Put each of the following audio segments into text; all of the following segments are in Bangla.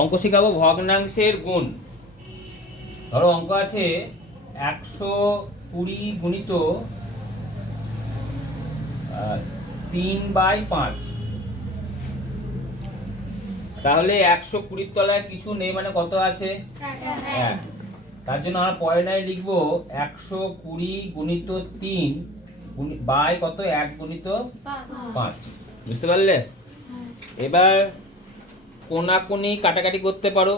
অঙ্ক শিখাবো ভগ্নাংশের গুণ। ধরো অঙ্ক আছে 120 গুণিত 3/5। তাহলে 120 তলায় কিছু নেই, মানে কত আছে? 1। তার জন্য আমরা পয়নায় লিখবো 120 গুণিত 3 বাই কত 1 গুণিত 5। বুঝতে পারলে? এবার কোনাকুনি কাটাকাটি করতে পারো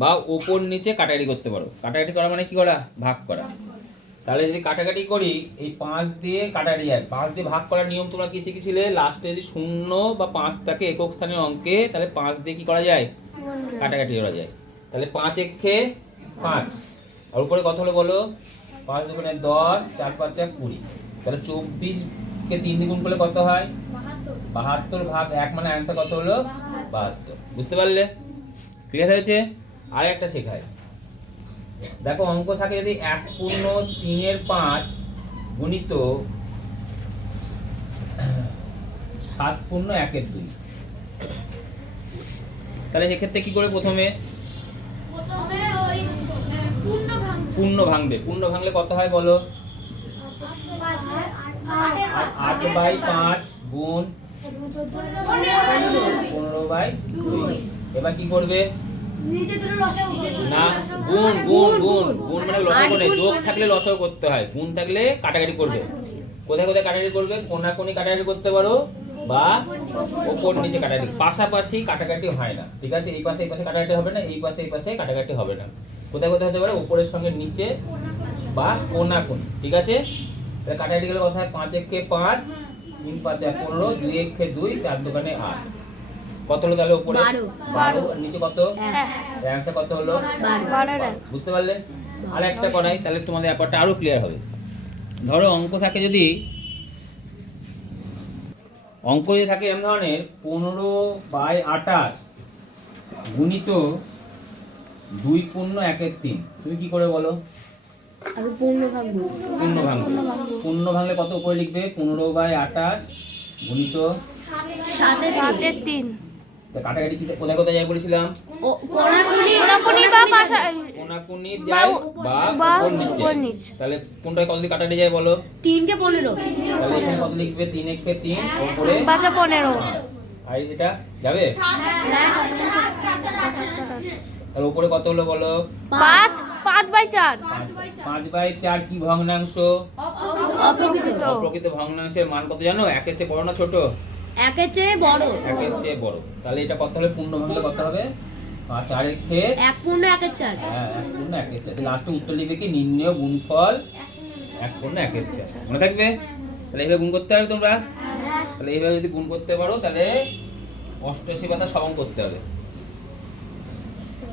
বা ওপর নিচে কাটাকাটি করতে পারো। কাটাকাটি করা মানে কি করা? ভাগ করা। তাহলে যদি কাটাকাটি করি, এই 5 দিয়ে কাটাকাটি যায়। 5 দিয়ে ভাগ করার নিয়ম তোমরা কি শিখেছিলে? লাস্টে যদি 0 বা 5 থাকে একক স্থানীয় অঙ্কে, তাহলে 5 দিয়ে কি করা যায়? কাটাকাটি করা যায়। তাহলে 5 একে 5, আর উপরে কত হলো বলো? 5 দুগুণে 10, 4 5 20। তাহলে 24 কে 3 দিয়ে গুণ করলে কত হয়? 72 ভাগ 1, মানে অ্যান্সার কত হলো? 72। বুঝতে পারলে? ক্লিয়ার হয়েছে? আর একটা শেখায়। দেখো অঙ্ক থাকে যদি 1 পূর্ণ 3/5 গুণিত 7 পূর্ণ 1/2। তাহলে সেক্ষেত্রে কি করে? প্রথমে পূর্ণ ভাঙবে। পূর্ণ ভাঙলে কত হয় বলো? 8/5 গুণ 15/2। এবার কি করবে? না, গুণ গুণ গুণ গুণ মানে লসাগু নেই। যোগ থাকলে লসাগু করতে হয়, গুণ থাকলে কাটাকাটি করবে। কোথায় কোথায় কাটাকাটি করবে? কোনাকুনি কাটাকাটি করতে পারো বা ওপর নিচে কাটাকাটি। পাশাপাশি কাটাকাটি হয় না, ঠিক আছে? এই পাশে এই পাশে কাটাকাটি হবে না, এই পাশে এই পাশে কাটাকাটি হবে না। কোথায় কোথায় হতে পারে? উপরের সঙ্গে নিচে বা কোনাকুনি, ঠিক আছে? তাহলে কাটাকাটি গেলে কথা হয় 5 একে 5, 3 5 15, 2 একে 2, 4 দুগুণে 8। কত হলো তাহলে? উপরে 12, নিচে কত? অ্যানসার কত হলো? 12। বুঝতে পারলে? আর একটা করাই, তাহলে তোমাদের ব্যাপারটা আরো ক্লিয়ার হবে। ধরো অঙ্ক থাকে যদি এমন ধরনের 15/28 গুণিত 2 পূর্ণ 1/3। তুমি কি করে বলো? পূর্ণ ভাঙলে কত উপরে লিখবে? 15/28 গুণিত 7/3। কাটাকাটি কোথায় কোথায় যাই বলেছিলাম? কোনাকুনি যায় বা উপর নিচে। তাহলে কোনটায় কত দিয়ে কাটাকাটি যায় বলো? 3 কে 15। তাহলে এখানে কত লিখবে? 3 একে 3, উপরে 15। আর এটা যাবে? তাহলে উপরে কত হলো বলো? 5/4। 5/4 কি ভগ্নাংশ? অপ্রকৃত ভগ্নাংশের মান কত জানো? 1 এর চেয়ে বড় না ছোট? 1 এর চেয়ে বড়। 1 এর চেয়ে বড়। তাহলে এটা কত হবে? পূর্ণ ভাঙলে কত হবে? 5 আর 1 1 পূর্ণ 1 এর 4। হ্যাঁ, 1 পূর্ণ 1 এর 4। লাস্টে উত্তর লিখবে কি? নির্ণয় গুণফল 1 পূর্ণ 1 এর 4। মনে থাকবে? তাহলে এইভাবে গুণ করতে পারবে তোমরা। তাহলে এইভাবে যদি গুণ করতে পারো, তাহলে 88 পাতা সমান করতে হবে।